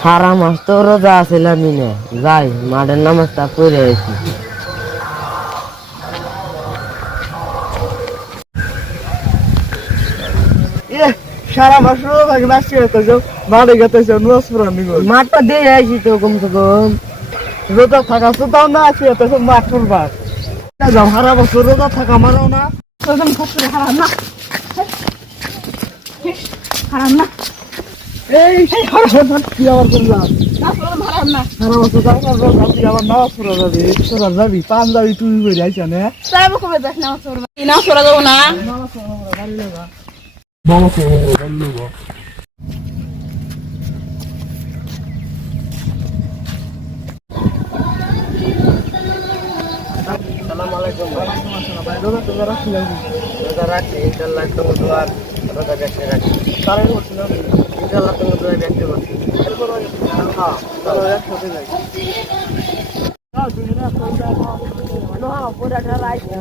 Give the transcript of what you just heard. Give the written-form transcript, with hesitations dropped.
সারা মাস তো রোজা ছিলাম না, যাই মাঠের নামাজটা পড়ে আছি। সারা মাস রোজা থাকে নাচতে যেতেছ, মাঠে গেতেছ, নামাজ পড়ানি গো। মাঠটা দিয়ে আইছি তো কমসে কম। রোজা থাকা তো তাও না আছে যেতেছ মাঠ পড়বার। যাও সারা বছর রোজা থাকা মারো না। হারাম না, হারাম না, এই হারাম কি আবার করলাম? হারাম না। সারা বছর থাকা রোজা তুই আবার নামাজ পড়া যাবি, তোরা যাবি পাঞ্জাবি তুই বেরিয়ে আইস না। তাই কবে দেখ নামাজ পড়বা, নামাজ পড়া যাবো না। নামাজ পড়া ভালো লাগা, নামাজ পড়া ভালো লাগা। সালাম আলাইকুম ভাই। ভাই রোজা তো রাখছিলাম, রোজা রাখছি ইনশাল্লাহ, তুমি দোয়ার রোজা দেখতে রাখছি। তারাই করছিলাম। ইনশাল্লাহ তুমি দোয়া দেখতে পাচ্ছি। এরপর হ্যাঁ চলো একসাথে যাই। পুরাটা রাখছি।